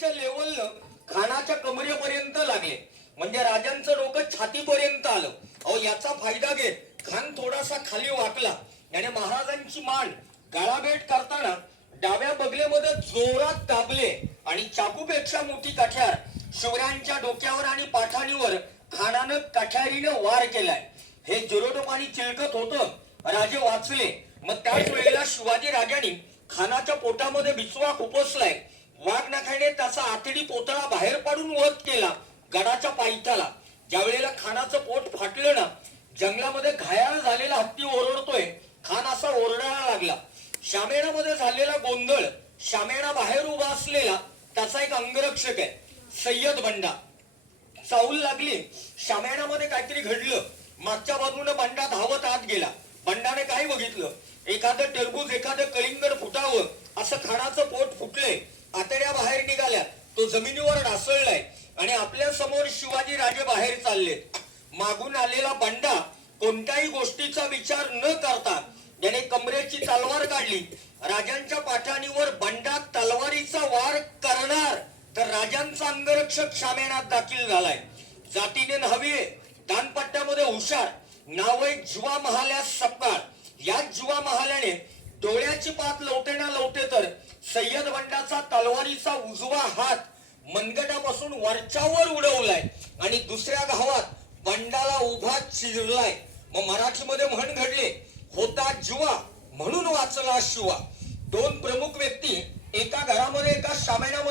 खानाच्या लेवलनं खानाच्या कमरेपर्यंत लागले, म्हणजे राजांचं डोकं छातीपर्यंत आलं. अहो याचा फायदा घेत खान थोडासा खाली वाकला आणि महाराजांची मान गाळाभेट करताना डाव्या बगलेमध्ये जोरात दाबले आणि चाकूपेक्षा मोठी कठ्यार शिवरायांच्या डोक्यावर आणि पाठाणीवर खानानं कठ्यारीनं वार केलाय. हे जिरोटं पाणी चिलकत होतं. राजे वाचले. मग त्याच वेळेला शिवाजी राजांनी खानाच्या पोटामध्ये बिचवा खुपसलाय. वाघ नखाने त्याचा आतडी पोतळा बाहेर पाडून वध केला गडाच्या पायथ्याला. ज्या वेळेला खानाचं पोट फाटलं ना, जंगलामध्ये घायाळ झालेला हत्ती ओरडतोय, खान असा ओरडायला लागला. शामेणामध्ये झालेला गोंधळ, शामेणा बाहेर उभा असलेला त्याचा एक अंगरक्षक आहे सय्यद बंडा, चाहूल लागली. शामेणामध्ये काहीतरी घडलं. मागच्या बाजूने बंडा धावत आत गेला. बंडाने काय बघितलं, एखादं टरबूज, एखादं कलिंगड फुटावं असं खानाचं पोट फुटलंय. आतड्या बाहेर निघाल्या, तो जमिनीवर ढासळलाय आणि आपल्या समोर शिवाजी राजे बाहेर चाललेत. मागून आलेला बंडा कोणत्याही गोष्टीचा विचार न करता त्याने कमरेची तलवार काढली. राजांच्या पाठाणीवर बंडा तलवारीचा वार करणार तर राजांचा अंगरक्षक शामेणात दाखल झालाय. जातीने नव्हे, दानपट्ट्यामध्ये हुशार, नाव आहे जुवा महाल्यास सपकाळ. या जुवा महाल्याने डोळ्याची पात लवटे ना लवटे तर सय्यद बंडाचा तलवारीचा उजवा हात मनगटापासून वरच्यावर उडवलाय आणि दुसऱ्या घावात बंडाला उभा चिरलाय. मग मराठीमध्ये म्हण घडले, होता जुवा म्हणून वाचला शिवा. दोन प्रमुख व्यक्ती एका घरामध्ये एका शामेणामध्ये